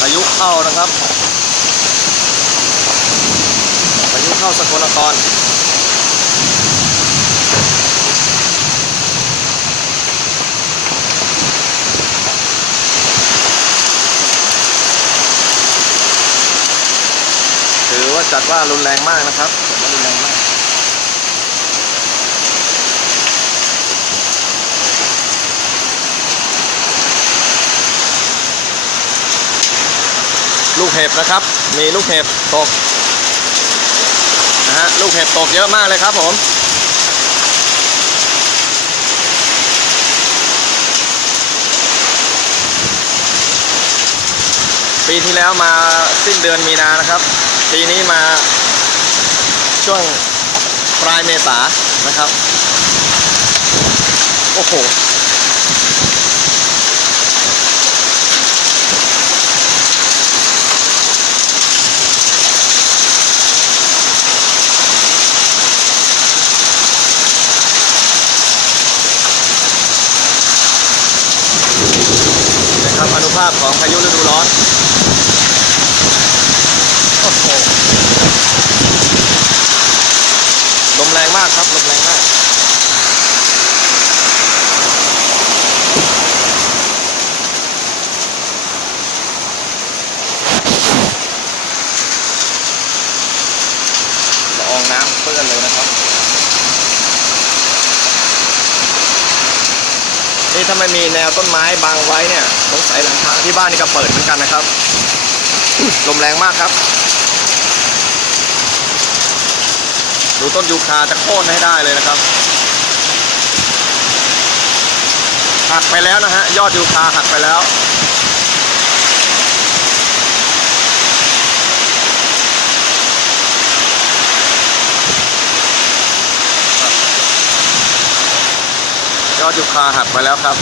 พายุเข้านะครับพายุเข้าสกลนครถือว่าจัดว่ารุนแรงมากนะครับจัดว่ารุนแรงมากลูกเห็บนะครับมีลูกเห็บตกนะฮะลูกเห็บตกเยอะมากเลยครับผมปีที่แล้วมาสิ้นเดือนมีนานะครับปีนี้มาช่วงปลายเมษานะครับโอ้โหนะครับอนุภาพของพายุฤดูร้อนโอ้โหลมแรงมากครับลมแรงมากละอองน้ำเปื้อนเลยนะครับนี่ถ้าไม่มีแนวต้นไม้บังไว้เนี่ยสงสัยหลังคาที่บ้านนี่ก็เปิดเหมือนกันนะครับ ลมแรงมากครับดูต้นยูคาจะโค่นให้ได้เลยนะครับหักไปแล้วนะฮะยอดยูคาหักไปแล้วยอดยูคาหักไปแล้วครับ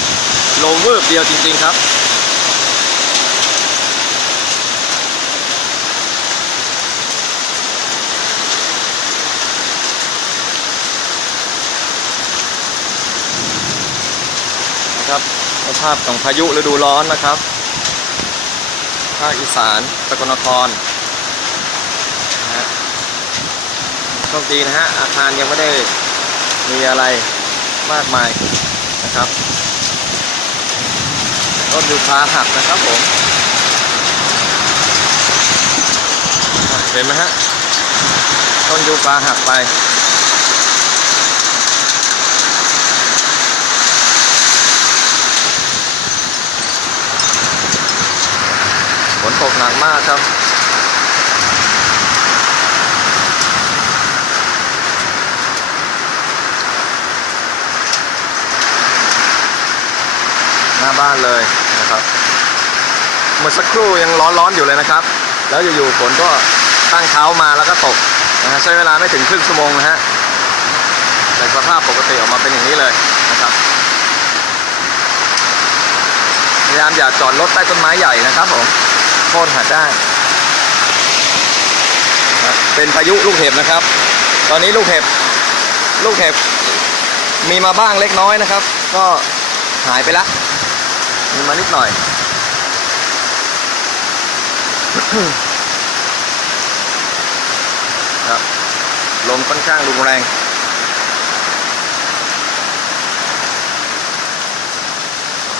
โลเวอร์เดียวจริงๆครับครับสภาพของพายุฤดูร้อนนะครับภาคอีสานสกลนครนะฮะโชคดีนะฮะอาคารยังไม่ได้มีอะไรมากมายนะครับต้นยูคาหักนะครับผมเห็นไหมฮะต้นยูคาหักไปฝนตกหนักมากครับหน้าบ้านเลยนะครับเมื่อสักครู่ยังร้อนๆอยู่เลยนะครับแล้วอยู่ๆฝนก็ตั้งเท้ามาแล้วก็ตกนะฮะใช้เวลาไม่ถึงครึ่งชั่วโมงนะฮะแต่สภาพปกติออกมาเป็นอย่างนี้เลยนะครับพยายามอย่าจอดรถใต้ต้นไม้ใหญ่นะครับผมโค่นหักได้เป็นพายุลูกเห็บนะครับตอนนี้ลูกเห็บมีมาบ้างเล็กน้อยนะครับก็หายไปละมีมานิดหน่อยครับลมค่อนข้างรุนแรง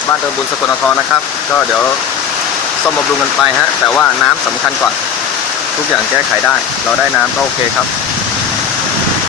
บ้านเติมบุญสกลนครนะครับก็เดี๋ยวซ่อมบำรุงกันไปฮะแต่ว่าน้ำสำคัญกว่าทุกอย่างแก้ไขได้เราได้น้ำก็โอเคครับ